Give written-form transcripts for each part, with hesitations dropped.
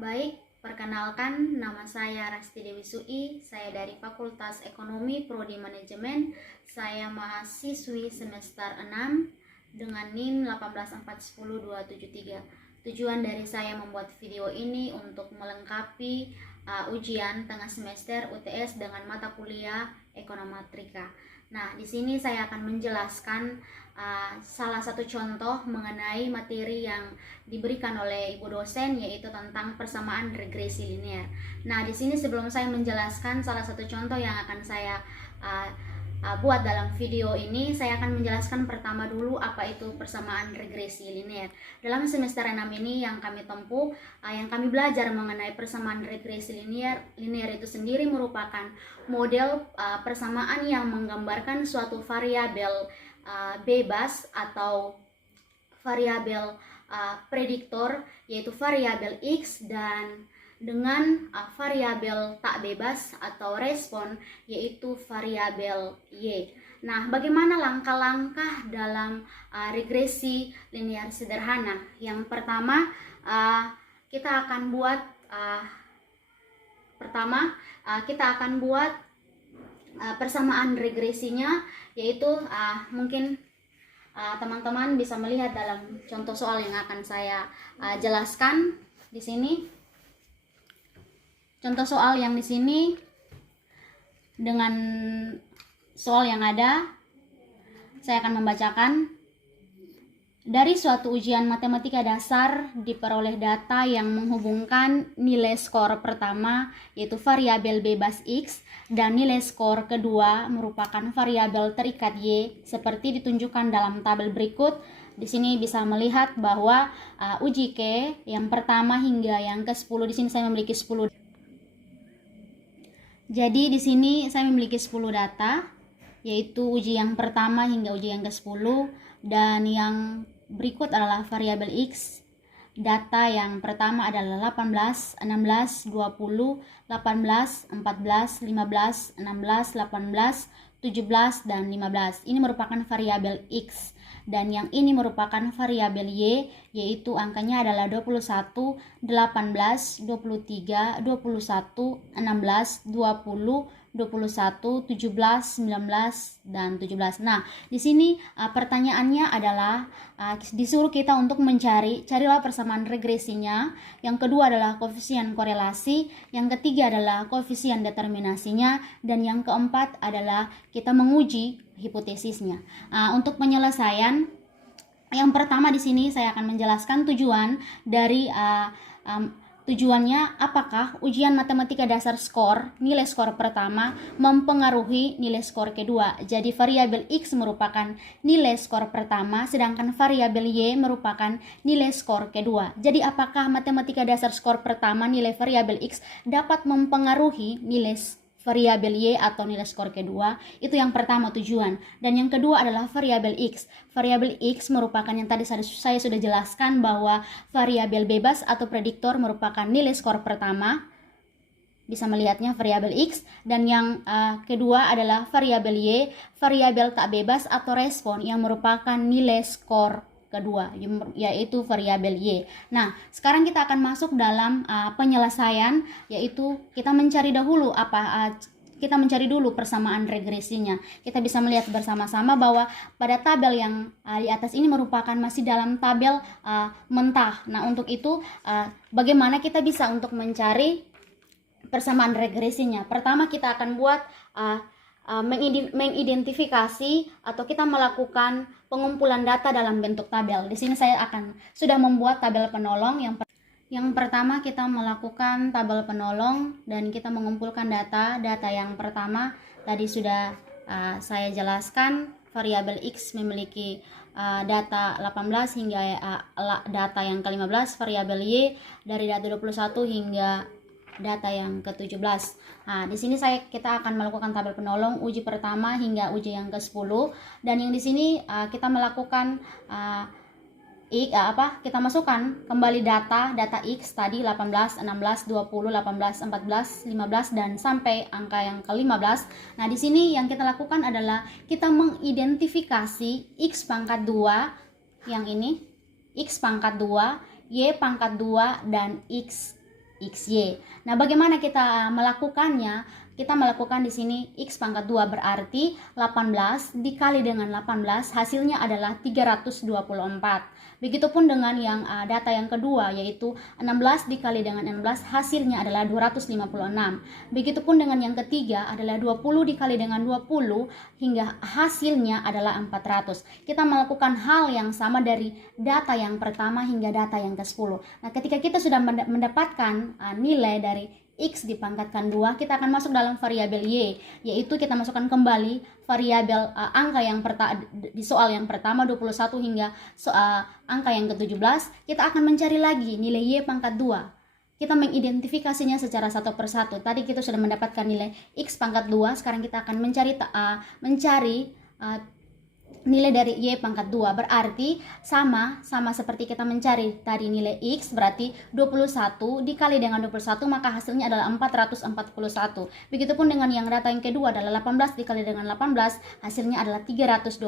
Baik, perkenalkan nama saya Rasti Dewi Sui, saya dari Fakultas Ekonomi Prodi Manajemen. Saya mahasiswi semester 6 dengan NIM 18410-273. Tujuan dari saya membuat video ini untuk melengkapi ujian tengah semester UTS dengan mata kuliah Ekonometrika. Nah, di sini saya akan menjelaskan salah satu contoh mengenai materi yang diberikan oleh ibu dosen, yaitu tentang persamaan regresi linear. Nah, di sini sebelum saya menjelaskan salah satu contoh yang akan saya buat dalam video ini, saya akan menjelaskan pertama dulu apa itu persamaan regresi linear. Dalam semester 6 ini yang kami tempuh, yang kami belajar mengenai persamaan regresi linear itu sendiri merupakan model persamaan yang menggambarkan suatu variabel bebas atau variabel prediktor, yaitu variabel X, dan dengan variabel tak bebas atau respon, yaitu variabel Y. Nah, bagaimana langkah-langkah dalam regresi linear sederhana? Yang pertama, kita akan buat persamaan regresinya, yaitu mungkin teman-teman bisa melihat dalam contoh soal yang akan saya jelaskan di sini. Contoh soal yang di sini dengan soal yang ada, saya akan membacakan. Dari suatu ujian matematika dasar diperoleh data yang menghubungkan nilai skor pertama, yaitu variabel bebas X, dan nilai skor kedua merupakan variabel terikat Y, seperti ditunjukkan dalam tabel berikut. Di sini bisa melihat bahwa uji K yang pertama hingga yang ke-10, di sini saya memiliki 10. Jadi di sini saya memiliki 10 data, yaitu uji yang pertama hingga uji yang ke-10, dan yang berikut adalah variabel X. Data yang pertama adalah 18, 16, 20, 18, 14, 15, 16, 18, 17, dan 15. Ini merupakan variabel X. Dan yang ini merupakan variabel Y, yaitu angkanya adalah 21, 18, 23, 21, 16, 20, 21, 17, 19, dan 17. Nah, di sini pertanyaannya adalah disuruh kita untuk carilah persamaan regresinya. Yang kedua adalah koefisien korelasi, yang ketiga adalah koefisien determinasinya, dan yang keempat adalah kita menguji hipotesisnya. Untuk penyelesaian, yang pertama di sini saya akan menjelaskan tujuan dari tujuannya, apakah ujian matematika dasar skor, nilai skor pertama mempengaruhi nilai skor kedua. Jadi variabel X merupakan nilai skor pertama, sedangkan variabel Y merupakan nilai skor kedua. Jadi apakah matematika dasar skor pertama nilai variabel X dapat mempengaruhi nilai variabel Y atau nilai skor kedua? Itu yang pertama tujuan. Dan yang kedua adalah variabel X. Variabel X merupakan yang tadi saya sudah jelaskan, bahwa variabel bebas atau prediktor merupakan nilai skor pertama. Bisa melihatnya variabel X. Dan yang kedua adalah variabel Y, variabel tak bebas atau respon, yang merupakan nilai skor kedua, yaitu variabel Y. Nah, sekarang kita akan masuk dalam penyelesaian, yaitu kita mencari dulu persamaan regresinya. Kita bisa melihat bersama-sama bahwa pada tabel yang di atas ini merupakan masih dalam tabel mentah. Nah, untuk itu bagaimana kita bisa untuk mencari persamaan regresinya? Pertama, kita akan buat mengidentifikasi atau kita melakukan pengumpulan data dalam bentuk tabel. Di sini saya sudah membuat tabel penolong. Yang pertama, kita melakukan tabel penolong dan kita mengumpulkan data. Data yang pertama tadi sudah saya jelaskan, variabel X memiliki data 18 hingga data yang ke-15, variabel Y dari data 21 hingga data yang ke-17. Nah, di sini kita akan melakukan tabel penolong uji pertama hingga uji yang ke-10, dan yang di sini kita melakukan kita masukkan kembali data X tadi 18, 16, 20, 18, 14, 15 dan sampai angka yang ke-15. Nah, di sini yang kita lakukan adalah kita mengidentifikasi X pangkat 2, yang ini X pangkat 2, Y pangkat 2, dan X XY. Nah, bagaimana kita melakukannya? Kita melakukan di sini X pangkat 2 berarti 18 dikali dengan 18 hasilnya adalah 324. Begitupun dengan yang data yang kedua, yaitu 16 dikali dengan 16 hasilnya adalah 256. Begitupun dengan yang ketiga adalah 20 dikali dengan 20 hingga hasilnya adalah 400. Kita melakukan hal yang sama dari data yang pertama hingga data yang ke-10. Nah, ketika kita sudah mendapatkan nilai dari X dipangkatkan 2, kita akan masuk dalam variabel Y, yaitu kita masukkan kembali variabel angka yang di soal yang pertama 21 hingga angka yang ke-17. Kita akan mencari lagi nilai Y pangkat 2. Kita mengidentifikasinya secara satu persatu. Tadi kita sudah mendapatkan nilai X pangkat 2, sekarang kita akan mencari nilai dari Y pangkat 2, berarti sama seperti kita mencari tadi nilai X, berarti 21 dikali dengan 21 maka hasilnya adalah 441. Begitupun dengan yang data yang kedua adalah 18 dikali dengan 18 hasilnya adalah 324.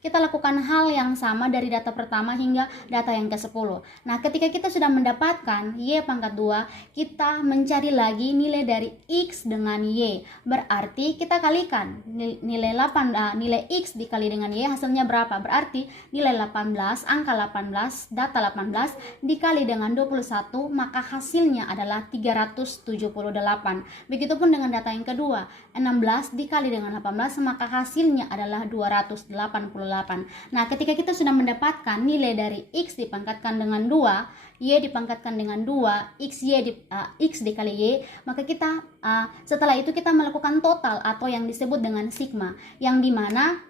Kita lakukan hal yang sama dari data pertama hingga data yang ke-10. Nah, ketika kita sudah mendapatkan Y pangkat 2, kita mencari lagi nilai dari X dengan Y, berarti kita kalikan nilai X dikali dengan Y hasilnya berapa? Berarti nilai 18, angka 18, data 18 dikali dengan 21 maka hasilnya adalah 378. Begitupun dengan data yang kedua, 16 dikali dengan 18 maka hasilnya adalah 288. Nah, ketika kita sudah mendapatkan nilai dari X dipangkatkan dengan 2, Y dipangkatkan dengan 2, X dikali Y, maka kita setelah itu kita melakukan total atau yang disebut dengan sigma, yang dimana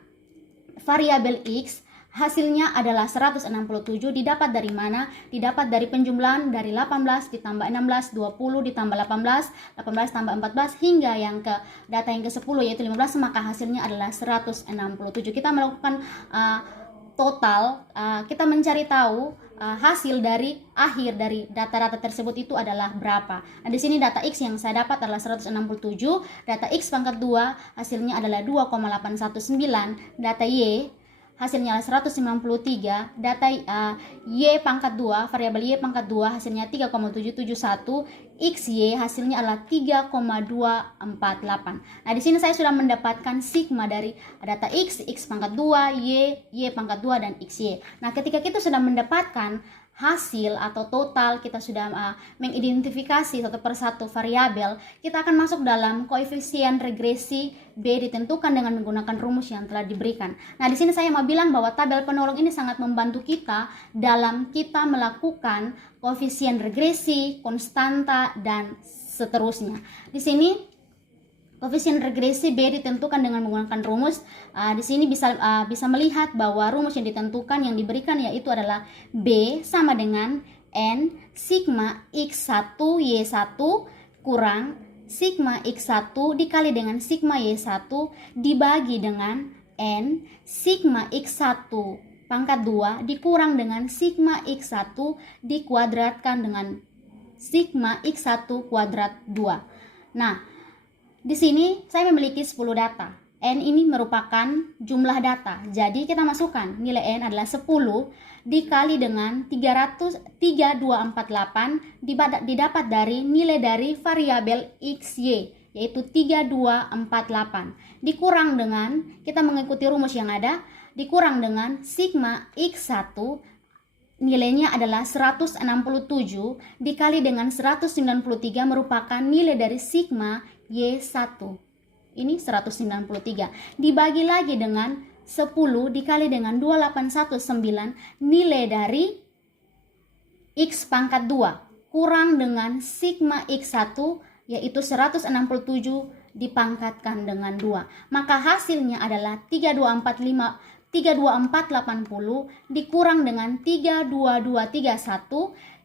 variabel X hasilnya adalah 167. Didapat dari mana? Didapat dari penjumlahan dari 18 ditambah 16, 20 ditambah 18, 18 tambah 14 hingga yang ke data yang ke-10 yaitu 15, maka hasilnya adalah 167. Kita melakukan total, kita mencari tahu hasil dari akhir dari data-data tersebut itu adalah berapa. Nah, di sini data X yang saya dapat adalah 167, data X pangkat 2 hasilnya adalah 2,819, data Y hasilnya 193, data Y pangkat 2, variabel Y pangkat 2 hasilnya 3,771, XY hasilnya adalah 3,248. Nah, di sini saya sudah mendapatkan sigma dari data X pangkat 2, Y pangkat 2 dan XY. Nah, ketika kita sudah mendapatkan hasil atau total, kita sudah mengidentifikasi satu persatu variabel, kita akan masuk dalam koefisien regresi B ditentukan dengan menggunakan rumus yang telah diberikan. Nah, di sini saya mau bilang bahwa tabel penolong ini sangat membantu kita dalam kita melakukan koefisien regresi, konstanta, dan seterusnya. Di sini koefisien regresi B ditentukan dengan menggunakan rumus. Di sini bisa melihat bahwa rumus yang ditentukan yang diberikan yaitu adalah B sama dengan N sigma X1 Y1 kurang sigma X1 dikali dengan sigma Y1 dibagi dengan N sigma X1 pangkat 2 dikurang dengan sigma X1 dikuadratkan dengan sigma X1 kuadrat 2. Nah, di sini saya memiliki 10 data. N ini merupakan jumlah data. Jadi kita masukkan nilai N adalah 10 dikali dengan 3248 didapat dari nilai dari variabel XY yaitu 3248 dikurang dengan, kita mengikuti rumus yang ada, dikurang dengan sigma X1 nilainya adalah 167 dikali dengan 193 merupakan nilai dari sigma Y1. Ini 193 dibagi lagi dengan 10 dikali dengan 2819 nilai dari X pangkat 2 kurang dengan sigma X1 yaitu 167 dipangkatkan dengan 2. Maka hasilnya adalah 32480 dikurang dengan 32231.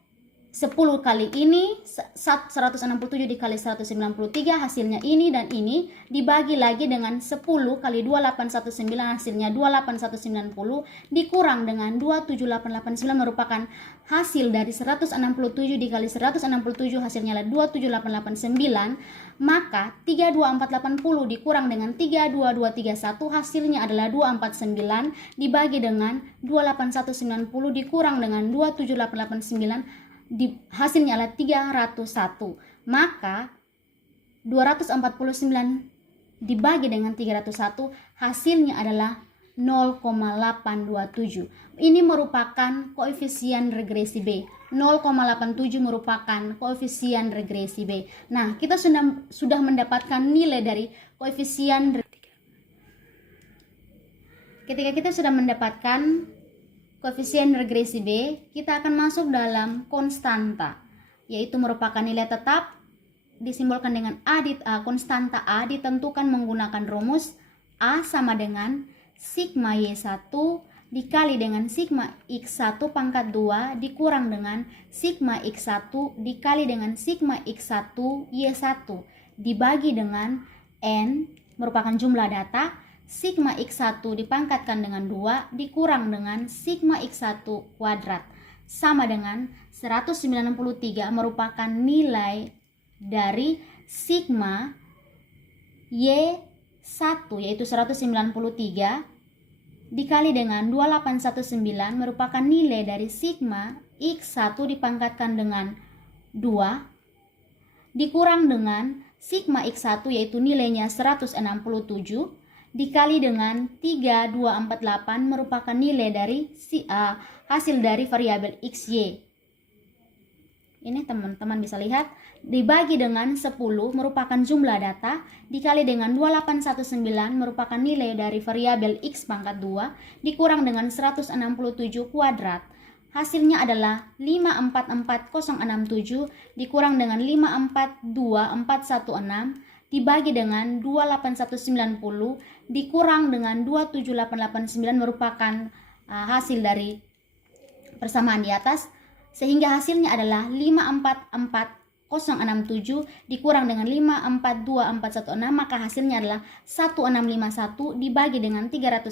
10 kali ini 167 dikali 193 hasilnya ini dan ini dibagi lagi dengan 10 kali 2819 hasilnya 28190 dikurang dengan 27889 merupakan hasil dari 167 dikali 167 hasilnya adalah 27889, maka 32480 dikurang dengan 32231 hasilnya adalah 249 dibagi dengan 28190 dikurang dengan 27889 hasilnya adalah 301. Maka 249 dibagi dengan 301 hasilnya adalah 0,827. Ini merupakan koefisien regresi B. 0,87 merupakan koefisien regresi B. Nah, kita sudah mendapatkan nilai dari koefisien. Ketika kita sudah mendapatkan koefisien regresi B, kita akan masuk dalam konstanta, yaitu merupakan nilai tetap disimbolkan dengan konstanta A ditentukan menggunakan rumus A sama dengan sigma Y1 dikali dengan sigma X1 pangkat 2 dikurang dengan sigma X1 dikali dengan sigma X1 Y1 dibagi dengan N merupakan jumlah data, sigma X1 dipangkatkan dengan 2 dikurang dengan sigma X1 kuadrat sama dengan 193 merupakan nilai dari sigma Y1 yaitu 193 dikali dengan 2819 merupakan nilai dari sigma X1 dipangkatkan dengan 2 dikurang dengan sigma X1 yaitu nilainya 167 dikali dengan 3248 merupakan nilai dari hasil dari variabel XY. Ini teman-teman bisa lihat, dibagi dengan 10 merupakan jumlah data, dikali dengan 2819 merupakan nilai dari variabel X pangkat 2, dikurang dengan 167 kuadrat. Hasilnya adalah 544067 dikurang dengan 542416 dibagi dengan 28190 dikurang dengan 27889 merupakan hasil dari persamaan di atas. Sehingga hasilnya adalah 544067 dikurang dengan 542416 maka hasilnya adalah 1651 dibagi dengan 301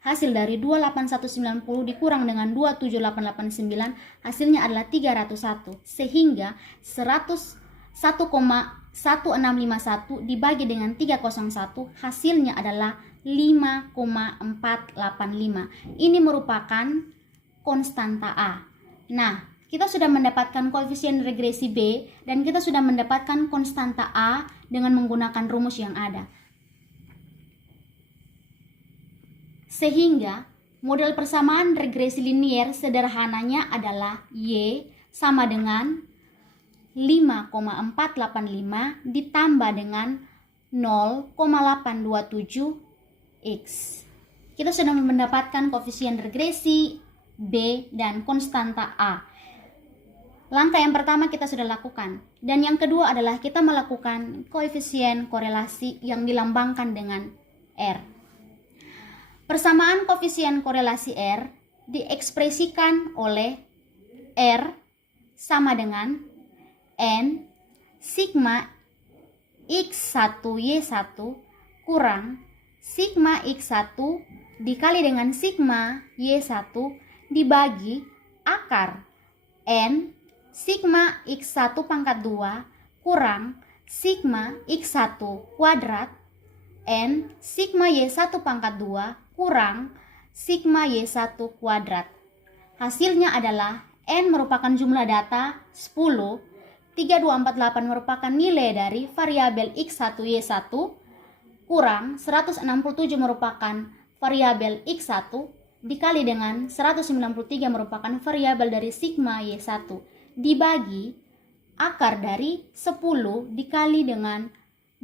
hasil dari 28190 dikurang dengan 27889 hasilnya adalah 301 sehingga 1,1651 dibagi dengan 301 hasilnya adalah 5,485. Ini merupakan konstanta A. Nah, kita sudah mendapatkan koefisien regresi B dan kita sudah mendapatkan konstanta A dengan menggunakan rumus yang ada. Sehingga model persamaan regresi linier sederhananya adalah Y sama dengan 5,485 ditambah dengan 0,827 X. Kita sudah mendapatkan koefisien regresi B dan konstanta A. Langkah yang pertama kita sudah lakukan, dan yang kedua adalah kita melakukan koefisien korelasi yang dilambangkan dengan R. Persamaan koefisien korelasi R diekspresikan oleh R sama dengan N sigma X1 Y1 kurang sigma X1 dikali dengan sigma Y1 dibagi akar N sigma X1 pangkat 2 kurang sigma X1 kuadrat N sigma Y1 pangkat 2 kurang sigma Y1 kuadrat. Hasilnya adalah N merupakan jumlah data 10, 3248 merupakan nilai dari variabel X1 Y1 kurang 167 merupakan variabel X1 dikali dengan 193 merupakan variabel dari sigma Y1 dibagi akar dari 10 dikali dengan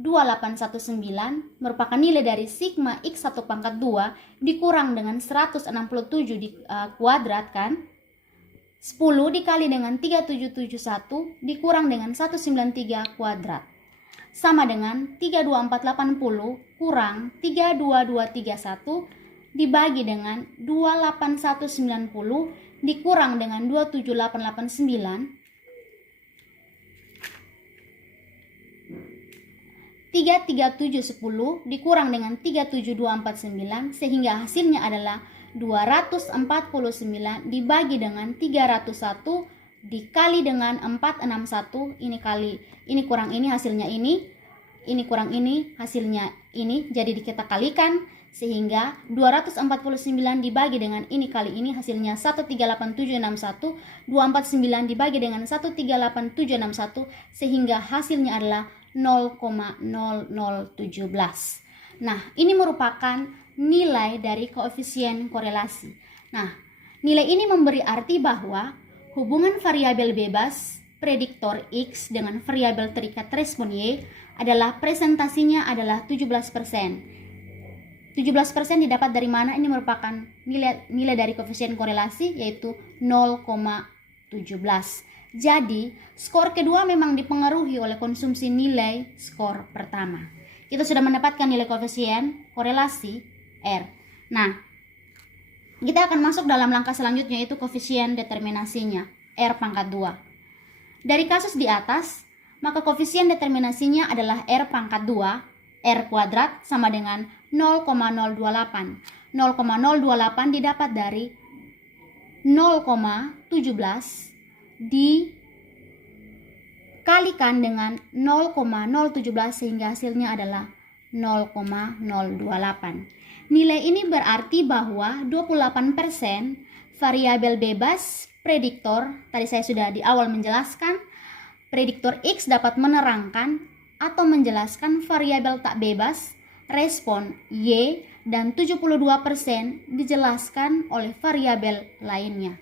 2819 merupakan nilai dari sigma X1 pangkat 2 dikurang dengan 167 kuadrat kan. 10 dikali dengan 3771 dikurang dengan 193 kuadrat sama dengan 32480 kurang 32231 dibagi dengan 28190 dikurang dengan 27890 33710 dikurang dengan 37249 sehingga hasilnya adalah 249 dibagi dengan 301 dikali dengan 461 ini kurang ini hasilnya ini kurang ini hasilnya ini, jadi kita kalikan Sehingga 249 dibagi dengan ini kali ini hasilnya 138761, 249 dibagi dengan 138761 sehingga hasilnya adalah 0,0017. Nah, ini merupakan nilai dari koefisien korelasi. Nah, nilai ini memberi arti bahwa hubungan variabel bebas prediktor X dengan variabel terikat respon Y adalah presentasinya adalah 17%. 17% didapat dari mana? Ini merupakan nilai dari koefisien korelasi yaitu 0,17. Jadi, skor kedua memang dipengaruhi oleh konsumsi nilai skor pertama. Kita sudah mendapatkan nilai koefisien korelasi R. Nah, kita akan masuk dalam langkah selanjutnya yaitu koefisien determinasinya R pangkat 2. Dari kasus di atas, maka koefisien determinasinya adalah R pangkat 2 R kuadrat sama dengan 0,028. 0,028 didapat dari 0,17 dikalikan dengan 0,017 sehingga hasilnya adalah 0,028. Nilai ini berarti bahwa 28% variabel bebas prediktor, tadi saya sudah di awal menjelaskan, prediktor X dapat menerangkan atau menjelaskan variabel tak bebas, respon Y, dan 72% dijelaskan oleh variabel lainnya.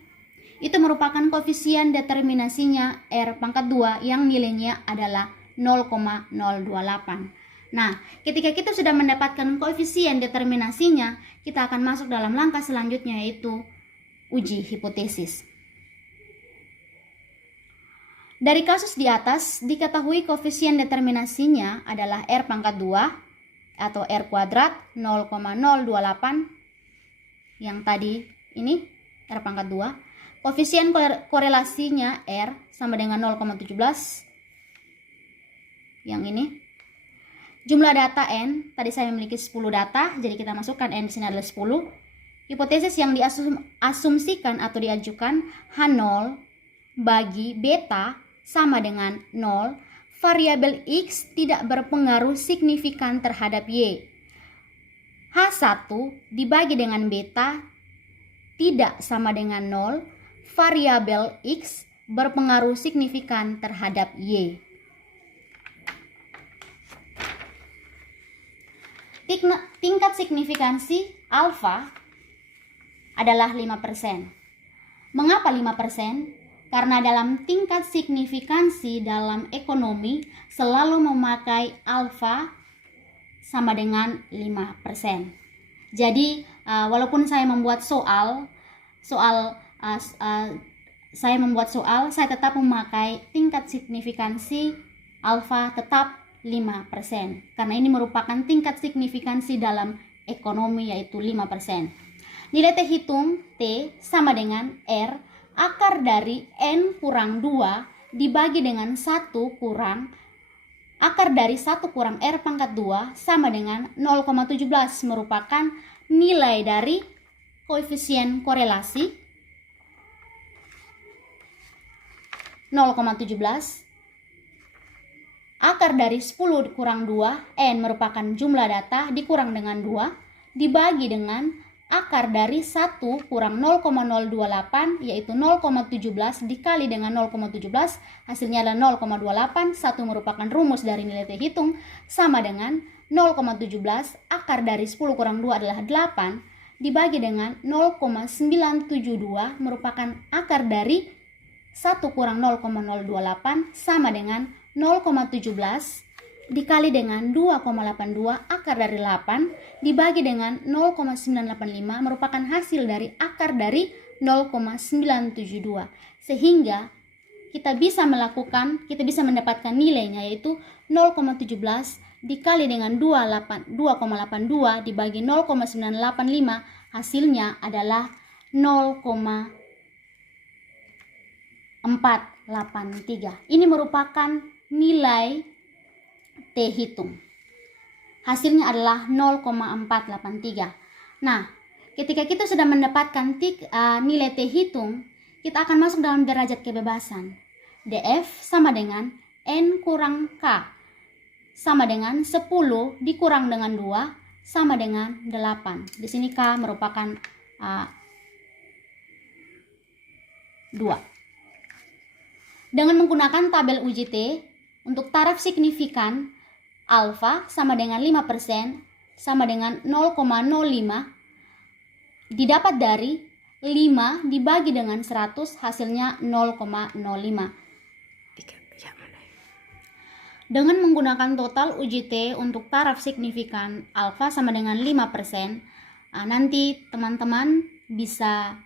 Itu merupakan koefisien determinasinya R pangkat 2 yang nilainya adalah 0,028. Nah, ketika kita sudah mendapatkan koefisien determinasinya, kita akan masuk dalam langkah selanjutnya yaitu uji hipotesis. Dari kasus di atas, diketahui koefisien determinasinya adalah R pangkat 2 atau R kuadrat 0,028 yang tadi ini R pangkat 2. Koefisien korelasinya R sama dengan 0,17 yang ini. Jumlah data N, tadi saya memiliki 10 data, jadi kita masukkan N di sini adalah 10. Hipotesis yang diasumsikan atau diajukan H0 bagi beta sama dengan 0, variabel X tidak berpengaruh signifikan terhadap Y. H1 dibagi dengan beta tidak sama dengan 0, variabel X berpengaruh signifikan terhadap Y. Tingkat signifikansi alfa adalah 5%. Mengapa 5%? Karena dalam tingkat signifikansi dalam ekonomi selalu memakai alfa sama dengan 5%. Jadi walaupun saya membuat soal, saya tetap memakai tingkat signifikansi alfa tetap 5%. Karena ini merupakan tingkat signifikansi dalam ekonomi yaitu 5%. Nilai T hitung T sama dengan R akar dari N kurang 2 dibagi dengan 1 kurang akar dari 1 kurang R pangkat 2 sama dengan 0,17 merupakan nilai dari koefisien korelasi 0,17. Akar dari 10 kurang 2 N merupakan jumlah data dikurang dengan 2 dibagi dengan akar dari 1 kurang 0,028 yaitu 0,17 dikali dengan 0,17 hasilnya adalah 0,28. 1 merupakan rumus dari nilai T hitung sama dengan 0,17 akar dari 10 kurang 2 adalah 8 dibagi dengan 0,972 merupakan akar dari 1 kurang 0,028 sama dengan 0,17 dikali dengan 2,82 akar dari 8 dibagi dengan 0,985 merupakan hasil dari akar dari 0,972 sehingga kita bisa mendapatkan nilainya yaitu 0,17 dikali dengan 2,82 dibagi 0,985 hasilnya adalah 0,483. Ini merupakan nilai T hitung. Hasilnya adalah 0,483. Nah, ketika kita sudah mendapatkan nilai T hitung, kita akan masuk dalam derajat kebebasan. DF sama dengan N kurang K sama dengan 10 dikurang dengan 2 sama dengan 8. Di sini K merupakan 2. Dengan menggunakan tabel UJT, untuk taraf signifikan alfa sama dengan 5% sama dengan 0,05 didapat dari 5 dibagi dengan 100 hasilnya 0,05. Dengan menggunakan total UJT untuk taraf signifikan alfa sama dengan 5%, nanti teman-teman bisa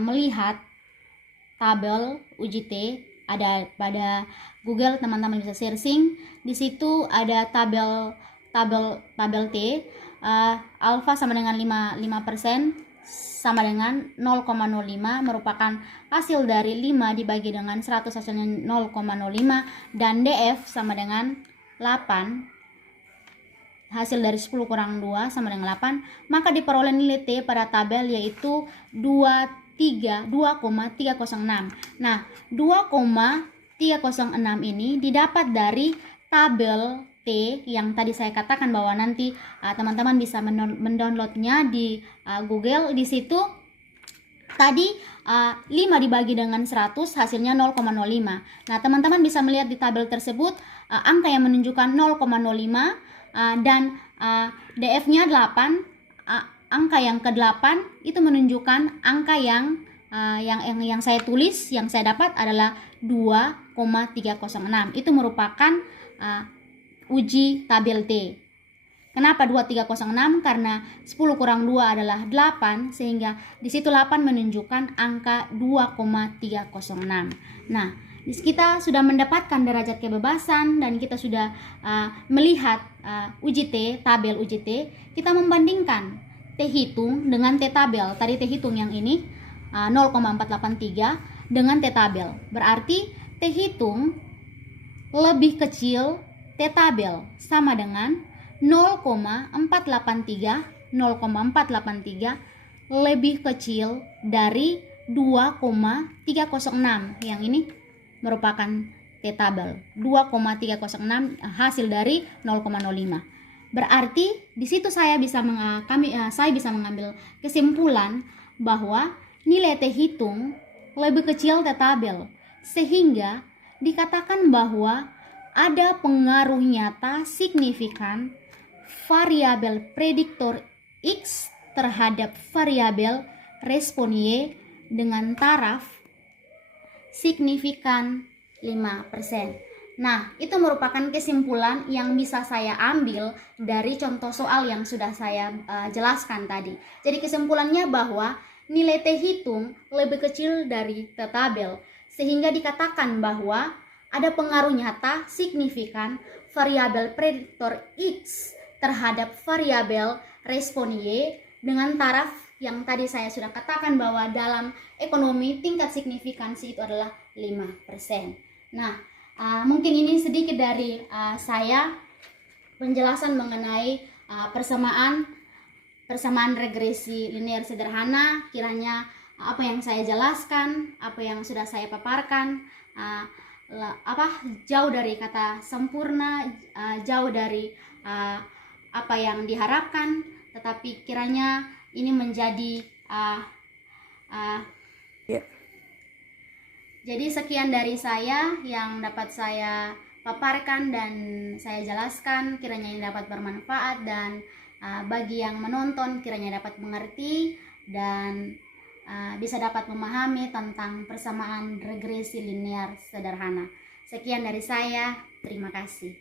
melihat tabel UJT ada pada Google, teman-teman bisa searching. Di situ ada tabel T, alfa sama dengan 5% sama dengan 0,05 merupakan hasil dari 5 dibagi dengan 100 hasilnya 0,05, dan DF sama dengan 8, hasil dari 10 kurang 2 sama dengan 8, maka diperoleh nilai T pada tabel yaitu 2,306. Nah, 2,306 ini didapat dari tabel T yang tadi saya katakan bahwa nanti teman-teman bisa mendownloadnya di Google. Di situ tadi 5 dibagi dengan 100 hasilnya 0,05. Nah, teman-teman bisa melihat di tabel tersebut angka yang menunjukkan 0,05 dan DF-nya 8. Angka yang ke-8 itu menunjukkan angka yang saya tulis, yang saya dapat adalah 2,306. Itu merupakan uji tabel T. Kenapa 2306? Karena 10 kurang 2 adalah 8, sehingga di situ 8 menunjukkan angka 2,306. Nah, kita sudah mendapatkan derajat kebebasan dan kita sudah melihat uji T, tabel uji T. Kita membandingkan T hitung dengan T tabel. Tadi T hitung yang ini 0,483 dengan T tabel. Berarti T hitung lebih kecil T tabel sama dengan 0,483 lebih kecil dari 2,306. Yang ini merupakan T tabel. 2,306 hasil dari 0,05. Berarti di situ saya bisa mengambil kesimpulan bahwa nilai T hitung lebih kecil T tabel, sehingga dikatakan bahwa ada pengaruh nyata signifikan variabel prediktor X terhadap variabel respon Y dengan taraf signifikan 5%. Nah, itu merupakan kesimpulan yang bisa saya ambil dari contoh soal yang sudah saya jelaskan tadi. Jadi kesimpulannya bahwa nilai T hitung lebih kecil dari T tabel, sehingga dikatakan bahwa ada pengaruh nyata signifikan variabel prediktor X terhadap variabel respon Y dengan taraf yang tadi saya sudah katakan bahwa dalam ekonomi tingkat signifikansi itu adalah 5%. Nah, mungkin ini sedikit dari saya penjelasan mengenai persamaan regresi linear sederhana. Kiranya apa yang saya jelaskan, apa yang sudah saya paparkan jauh dari kata sempurna, jauh dari apa yang diharapkan, tetapi kiranya ini menjadi jadi sekian dari saya yang dapat saya paparkan dan saya jelaskan. Kiranya ini dapat bermanfaat dan bagi yang menonton kiranya dapat mengerti dan bisa dapat memahami tentang persamaan regresi linear sederhana. Sekian dari saya, terima kasih.